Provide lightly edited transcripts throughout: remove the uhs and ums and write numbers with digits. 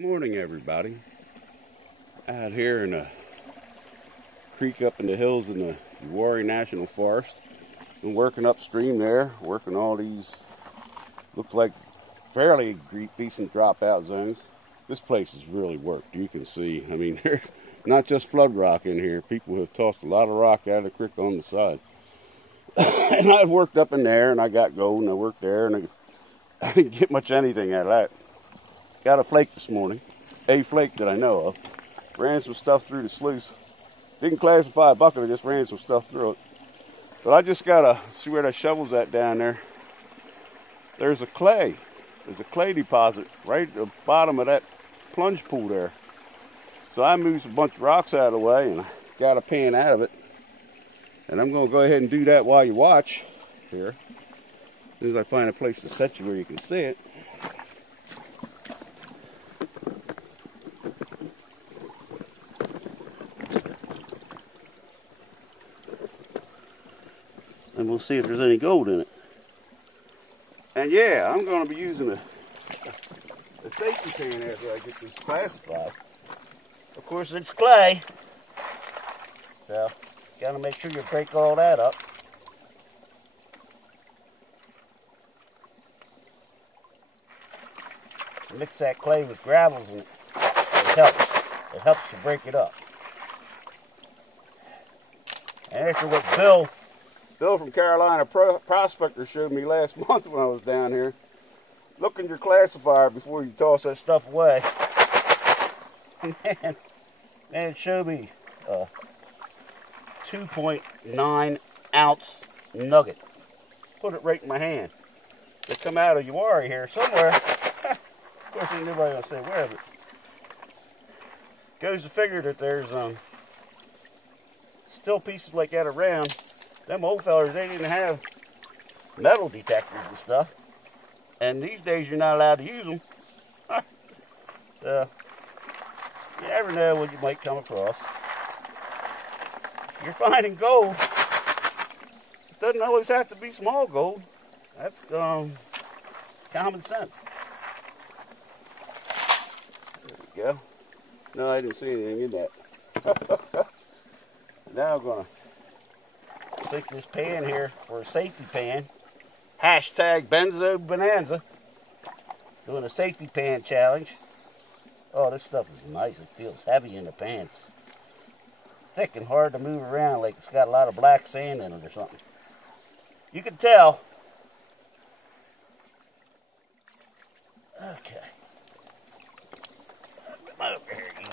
Good morning, everybody. Out here in a creek up in the hills in the Uwharrie National Forest. Been working upstream there, working all these, looks like fairly decent dropout zones. This place has really worked. You can see, I mean, there's not just flood rock in here. People have tossed a lot of rock out of the creek on the side. And I've worked up in there, and I got gold, and I worked there, and I didn't get much anything out of that. Got a flake this morning, a flake that I know of. Ran some stuff through the sluice. Didn't classify a bucket, I just ran some stuff through it. But I just gotta see where that shovel's at down there. There's a clay deposit right at the bottom of that plunge pool there. So I moved a bunch of rocks out of the way and got a pan out of it. And I'm gonna go ahead and do that while you watch here. As soon as I find a place to set you where you can see it. And we'll see if there's any gold in it. And yeah, I'm going to be using a safety pan after I get this classified. Of course, it's clay, so got to make sure you break all that up. Mix that clay with gravels and it helps. It helps to break it up. And after what Bill from Carolina Prospector showed me last month when I was down here. Look in your classifier before you toss that stuff away. Man, it showed me a 2.9 ounce nugget. Put it right in my hand. They come out of Uwharrie here somewhere. Of course, ain't nobody gonna say where, but goes to figure that there's still pieces like that around. Them old fellers, they didn't have metal detectors and stuff. And these days, you're not allowed to use them. So, you never know what you might come across. If you're finding gold, it doesn't always have to be small gold. That's common sense. There we go. No, I didn't see anything in that. Now I'm going to stick this pan here for a safety pan. Hashtag Benzo Bonanza. Doing a safety pan challenge. Oh, this stuff is nice. It feels heavy in the pants. Thick and hard to move around like it's got a lot of black sand in it or something. You can tell. Okay. Come over here, you.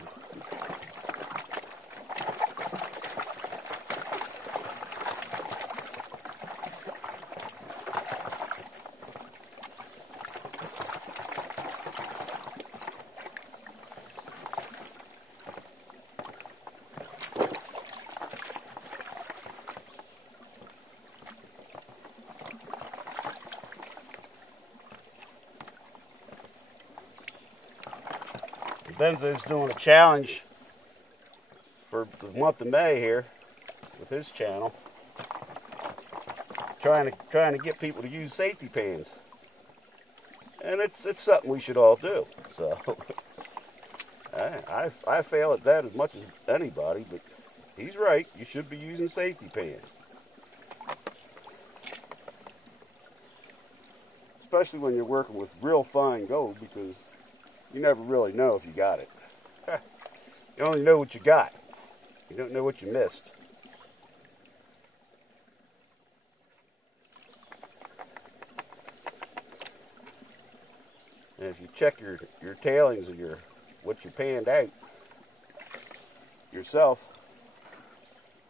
Benzo's doing a challenge for the month of May here with his channel, trying to get people to use safety pans, and it's something we should all do. So I fail at that as much as anybody, but he's right. You should be using safety pans, especially when you're working with real fine gold, because you never really know if you got it. You only know what you got. You don't know what you missed. And if you check your tailings of what you panned out yourself,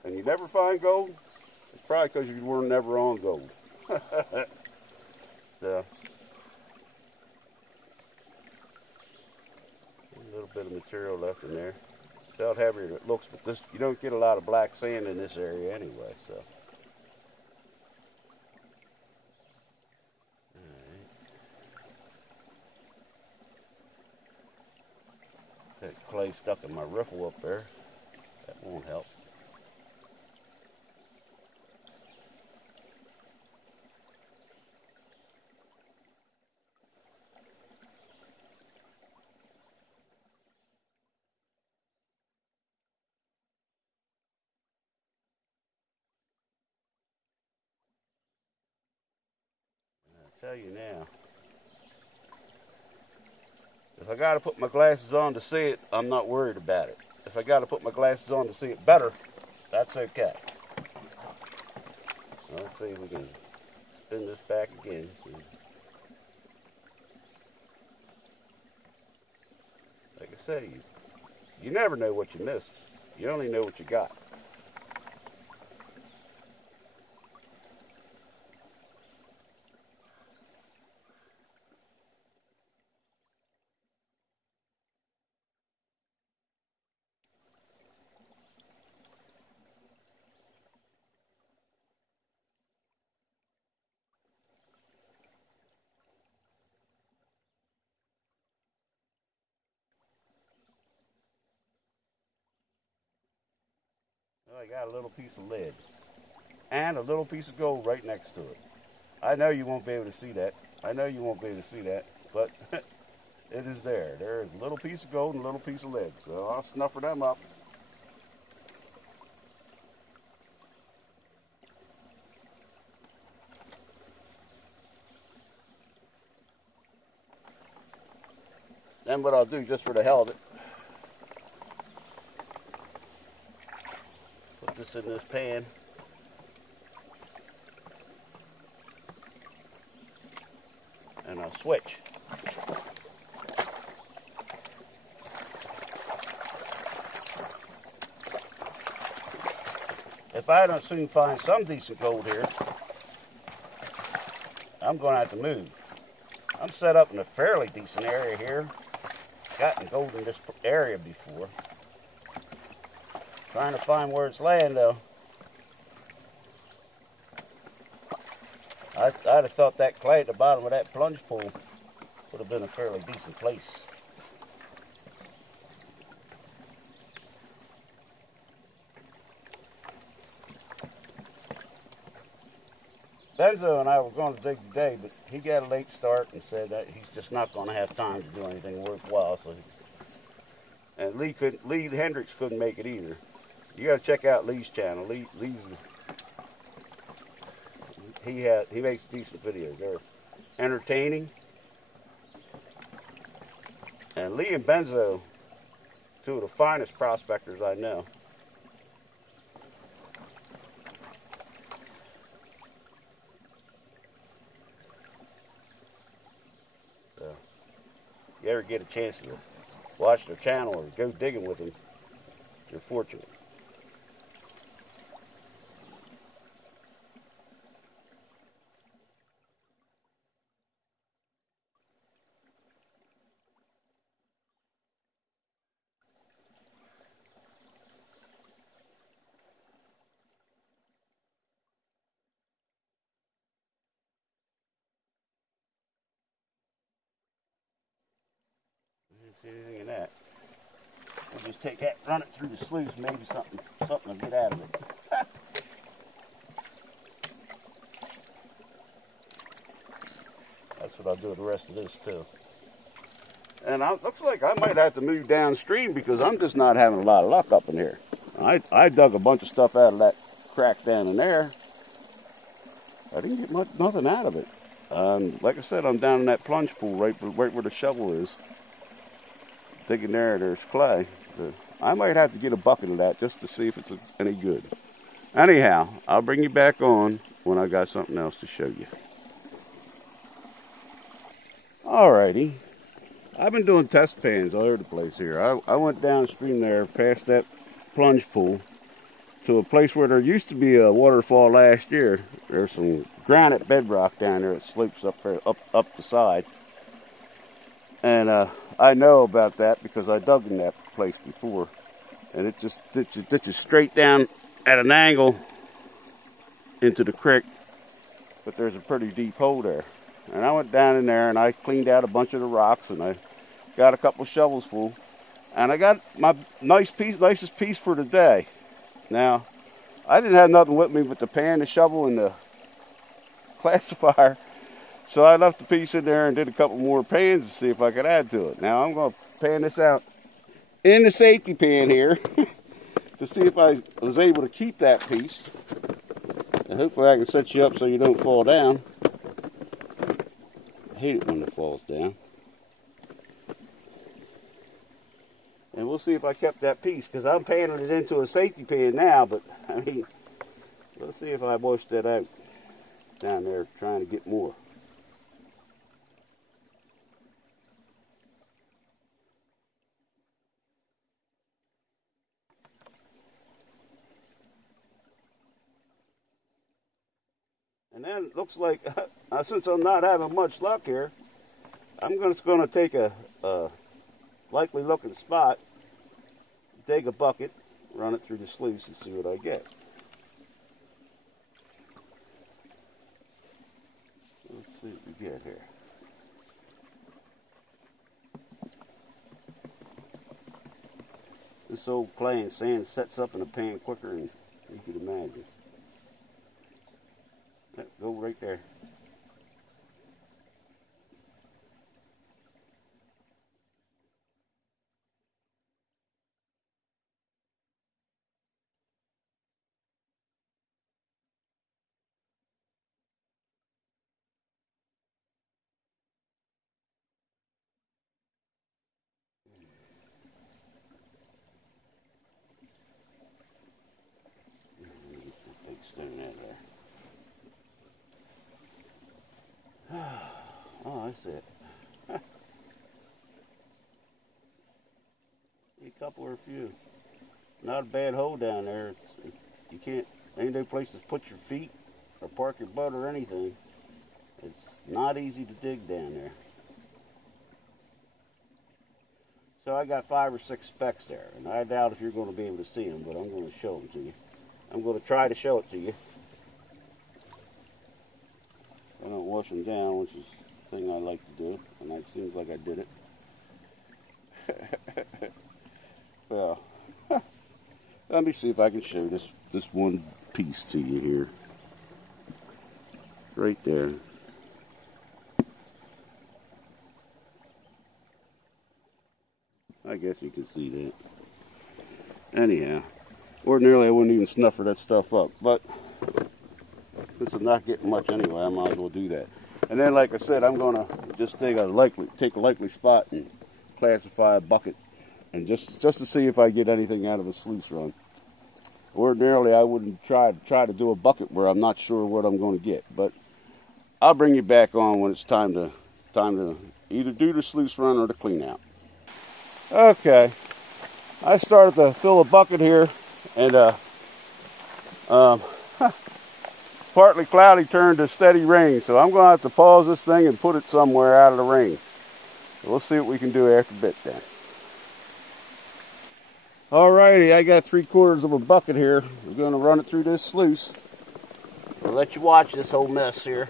and you never find gold, it's probably because you were never on gold. So, a little bit of material left in there. Felt heavier than it looks, but this, you don't get a lot of black sand in this area anyway, so. Alright. That clay stuck in my riffle up there. That won't help. tell you now. If I got to put my glasses on to see it, I'm not worried about it. If I got to put my glasses on to see it better, that's okay. Let's see if we can spin this back again. Like I say, you never know what you missed. You only know what you got. Well, I got a little piece of lead and a little piece of gold right next to it. I know you won't be able to see that. I know you won't be able to see that, but it is there. There is a little piece of gold and a little piece of lead. So I'll snuffer them up. Then what I'll do, just for the hell of it, put this in this pan. And I'll switch. If I don't soon find some decent gold here, I'm going to have to move. I'm set up in a fairly decent area here. Gotten gold in this area before. Trying to find where it's laying though. I'd have thought that clay at the bottom of that plunge pool would have been a fairly decent place. Benzo and I were going to dig today, but he got a late start and said that he's just not going to have time to do anything worthwhile. So, and Lee Hendricks couldn't make it either. You got to check out Lee's channel. Lee's he makes decent videos. They're entertaining. And Lee and Benzo, two of the finest prospectors I know. So, if you ever get a chance to watch their channel or go digging with them, you're fortunate. See anything in that. We'll just take that, run it through the sluice, maybe something will get out of it. That's what I'll do with the rest of this too. And it looks like I might have to move downstream because I'm just not having a lot of luck up in here. I dug a bunch of stuff out of that crack down in there. I didn't get nothing out of it. Like I said, I'm down in that plunge pool right where the shovel is. Digging there's clay. So I might have to get a bucket of that just to see if it's any good. Anyhow, I'll bring you back on when I got something else to show you. Alrighty. I've been doing test pans all over the place here. I went downstream there past that plunge pool to a place where there used to be a waterfall last year. There's some granite bedrock down there that slopes up there, up the side. And I know about that because I dug in that place before. And it just ditches straight down at an angle into the creek. But there's a pretty deep hole there. And I went down in there and I cleaned out a bunch of the rocks and I got a couple shovels full. And I got my nicest piece for the day. Now, I didn't have nothing with me but the pan, the shovel, and the classifier. So I left the piece in there and did a couple more pans to see if I could add to it. Now I'm going to pan this out in the safety pan here to see if I was able to keep that piece. And hopefully I can set you up so you don't fall down. I hate it when it falls down. And we'll see if I kept that piece, because I'm panning it into a safety pan now, but I mean, let's see if I washed that out down there trying to get more. And then it looks like, since I'm not having much luck here, I'm just going to take a likely looking spot, take a bucket, run it through the sluice and see what I get. Let's see what we get here. This old clay and sand sets up in a pan quicker than you could imagine. Go right there. Big stone out there. Oh, that's it. A couple or a few. Not a bad hole down there. You can't, ain't no place to put your feet or park your boat or anything. It's not easy to dig down there. So I got 5 or 6 specks there, and I doubt if you're going to be able to see them, but I'm going to show them to you. I'm going to try to show it to you. I don't wash them down, which is the thing I like to do, and it seems like I did it. Well, let me see if I can show this one piece to you here. Right there. I guess you can see that. Anyhow, ordinarily I wouldn't even snuffer that stuff up, but since I'm not getting much anyway, I might as well do that. And then, like I said, I'm gonna just take a likely spot and classify a bucket, and just to see if I get anything out of a sluice run. Ordinarily, I wouldn't try to do a bucket where I'm not sure what I'm going to get, but I'll bring you back on when it's time to either do the sluice run or the clean out. Okay, I started to fill a bucket here, and partly cloudy turned to steady rain, so I'm going to have to pause this thing and put it somewhere out of the rain. So we'll see what we can do after a bit then. Alrighty, I got 3/4 of a bucket here. We're going to run it through this sluice. I'll let you watch this whole mess here.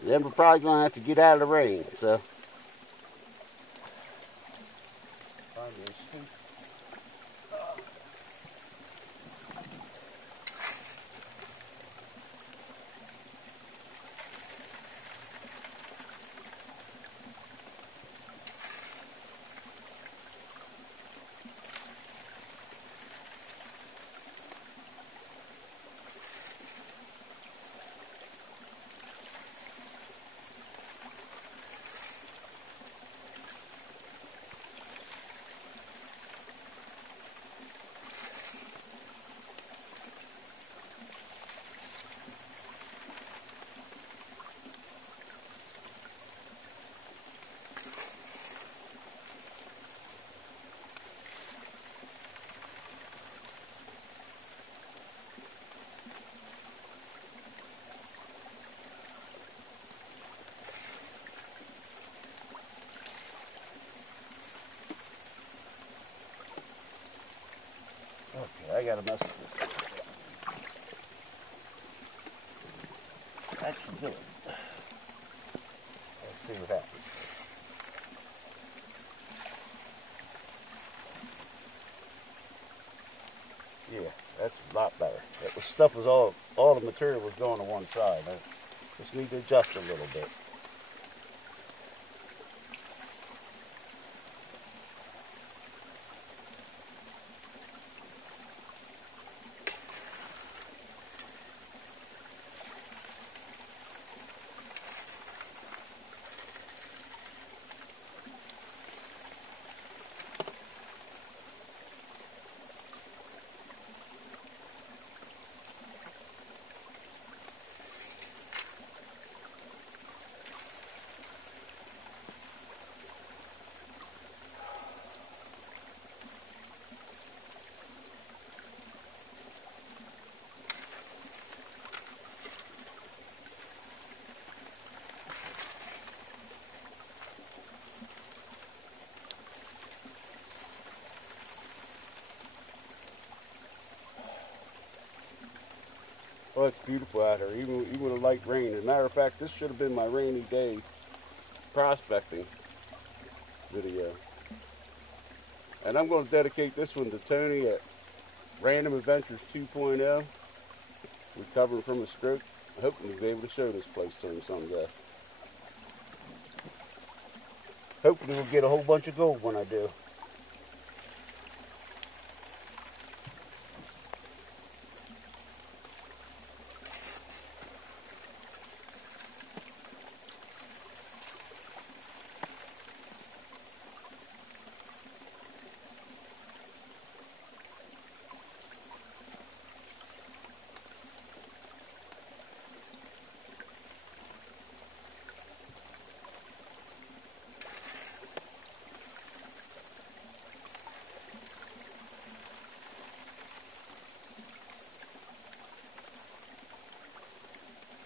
And then we're probably going to have to get out of the rain, so. Okay, I got a mess with this. That should do it. Let's see what happens. Yeah, that's a lot better. That stuff was all the material was going to one side. I just need to adjust a little bit. Oh, it's beautiful out here, even with a light rain. As a matter of fact, this should have been my rainy day prospecting video. And I'm going to dedicate this one to Tony at Random Adventures 2.0, recovering from a stroke. Hoping to be able to show this place to him someday. Hopefully we'll get a whole bunch of gold when I do.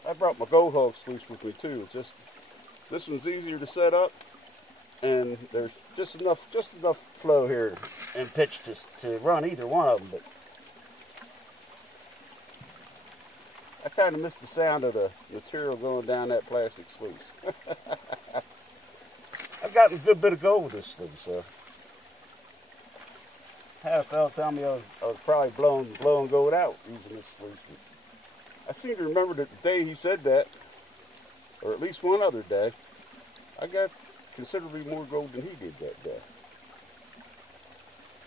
I brought my gold hog sluice with me too. It's just, this one's easier to set up, and there's just enough flow here and pitch to run either one of them. But I kind of miss the sound of the material going down that plastic sluice. I've gotten a good bit of gold with this sluice, so. I had a fellow tell me I was probably blowing gold out using this sluice. I seem to remember that the day he said that, or at least one other day, I got considerably more gold than he did that day.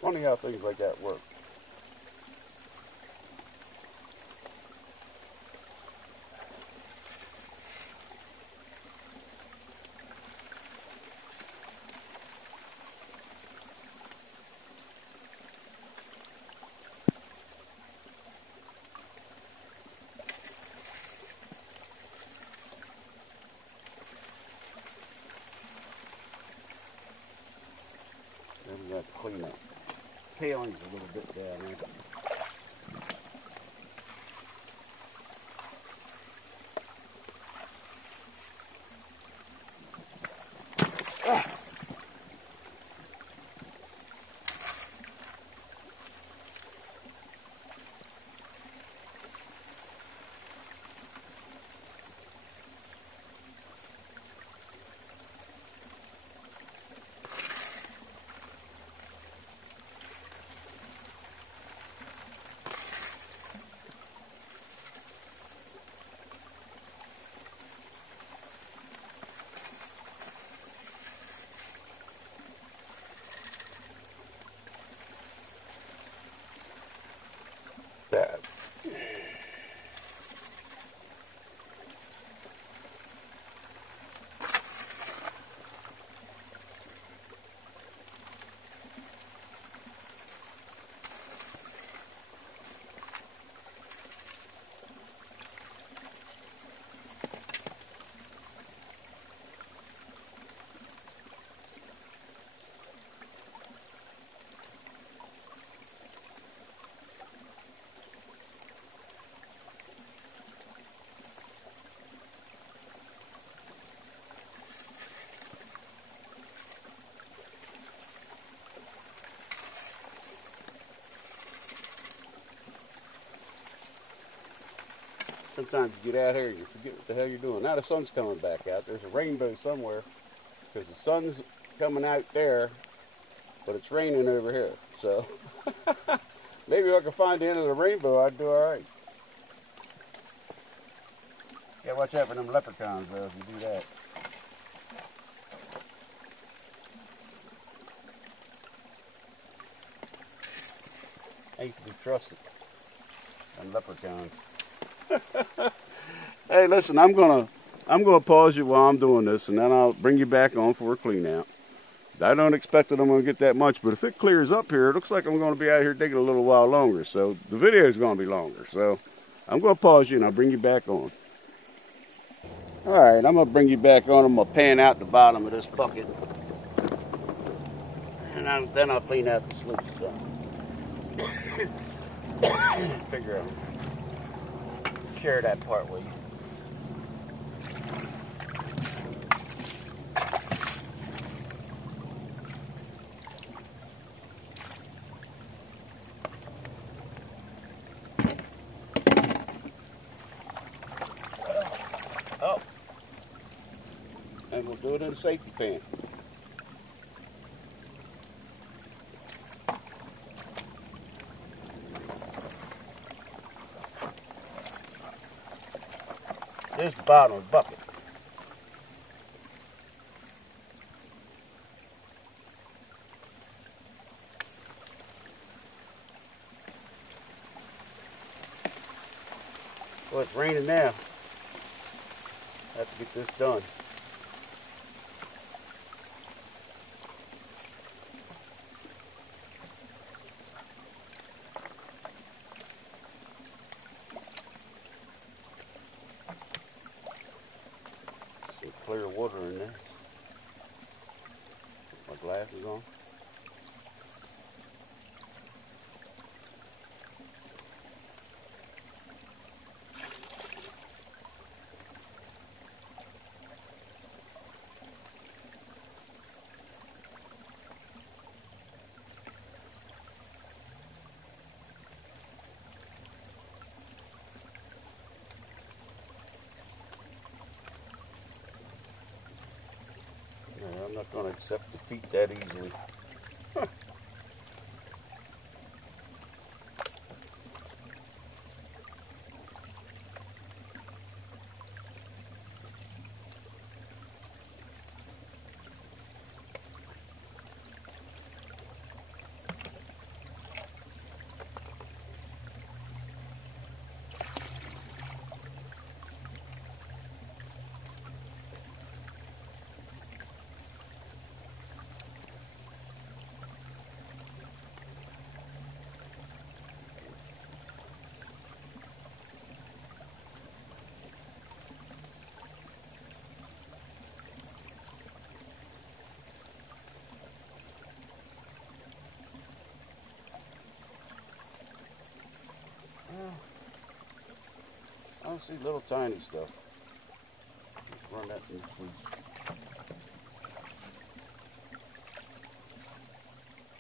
Funny how things like that work. We got to clean up tailings a little bit down there. That. Sometimes you get out here and you forget what the hell you're doing. Now the sun's coming back out. There's a rainbow somewhere because the sun's coming out there, but it's raining over here. So maybe if I could find the end of the rainbow, I'd do all right. Yeah, watch out for them leprechauns though if you do that. Ain't to be trusted. Them leprechauns. Hey, listen, I'm gonna pause you while I'm doing this, and then I'll bring you back on for a clean out. I don't expect that I'm gonna get that much, but if it clears up here, it looks like I'm gonna be out here digging a little while longer. So the video is gonna be longer. So I'm gonna pause you and I'll bring you back on. All right, I'm gonna bring you back on. I'm gonna pan out the bottom of this bucket, and then I'll clean out the sluice. So. Figure out. Share that part with you. We'll do it in a safety pan. This is the bottom of the bucket. Well, it's raining now. I have to get this done. Some clear water in there. Put my glasses on. I'm not going to accept defeat that easily. I don't see little tiny stuff. Let's run that in the sluice.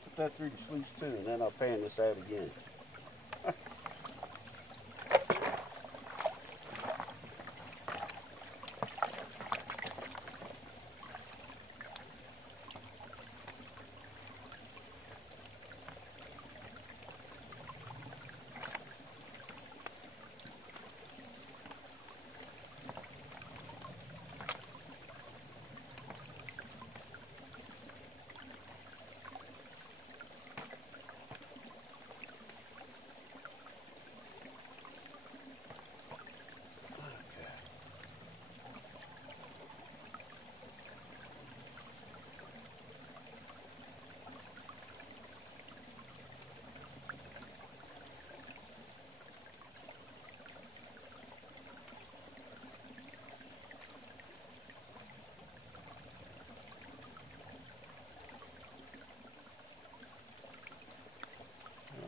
Put that through the sluice too, and then I'll pan this out again.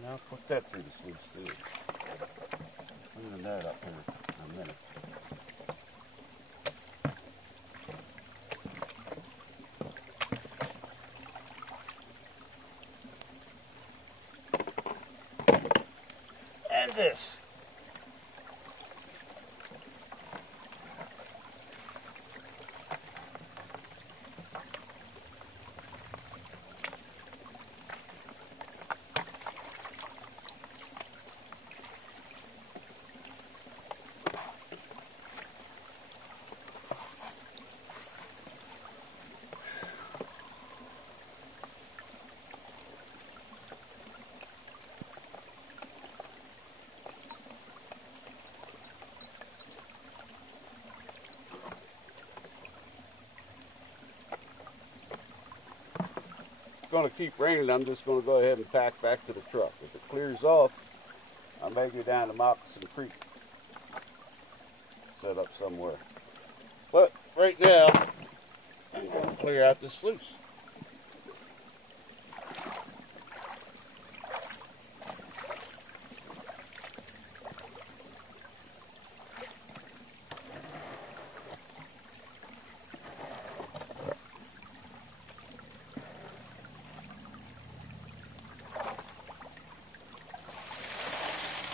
I'll put that through the sluice too. Cleaning that up here in a minute. And this. Going to keep raining, I'm just going to go ahead and pack back to the truck. If it clears off, I may go down to Moccasin Creek, set up somewhere. But right now, I'm going to clear out this sluice.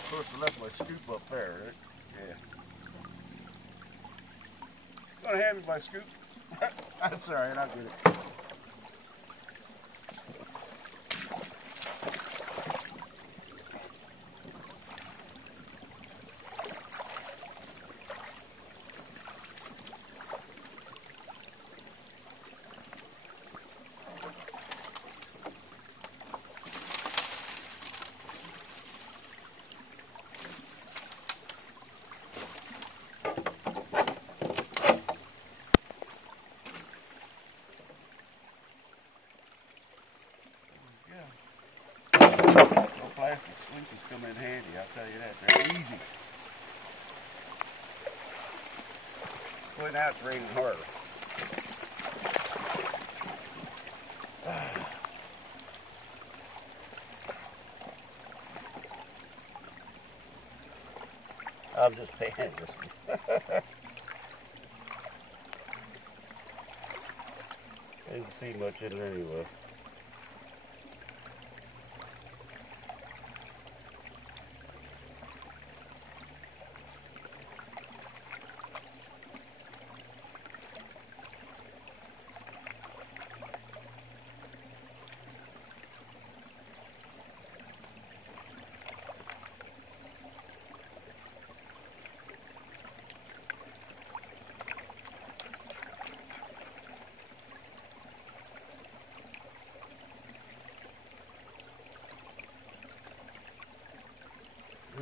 Of course, I left my scoop up there, right? Yeah. Gonna hand me my scoop. That's all right, I'll get it. Plastic sluices come in handy, I'll tell you that. They're easy. Boy, now it's raining harder. I'm just panhandling. Didn't see much in it anyway.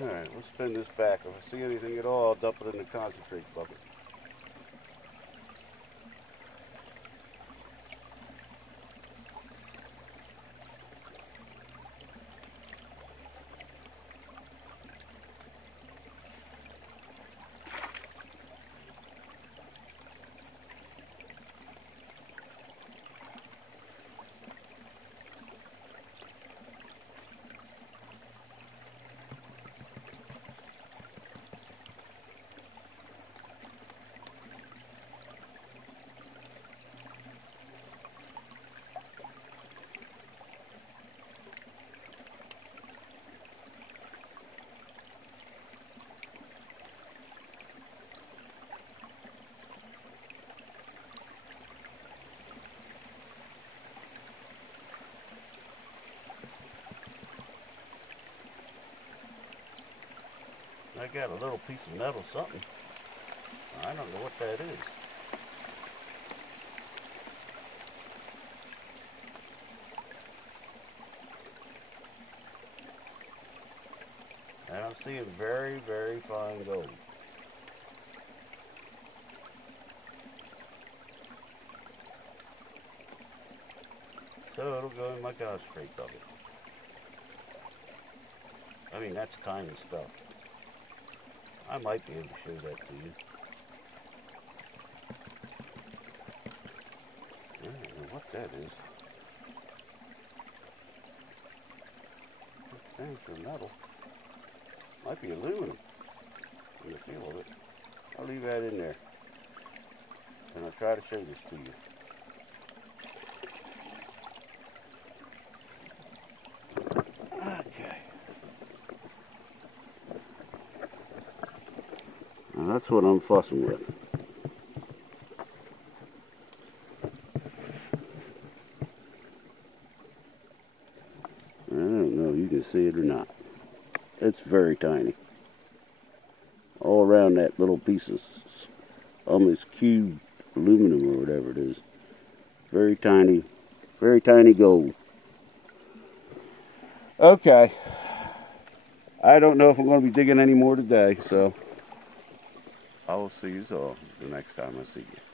Alright, let's spin this back. If I see anything at all, I'll dump it in the concentrate bucket. I got a little piece of metal something. I don't know what that is. And I'm seeing very, very fine gold. So it'll go in my concentrate bucket. I mean, that's tiny stuff. I might be able to show that to you. I don't know what that is. It stands for metal. Might be aluminum from the feel of it. I'll leave that in there. And I'll try to show this to you. Okay. Now that's what I'm fussing with. I don't know if you can see it or not. It's very tiny. All around that little piece of almost cubed aluminum or whatever it is. Very tiny gold. Okay. I don't know if I'm going to be digging any more today, so I will see you all the next time I see you.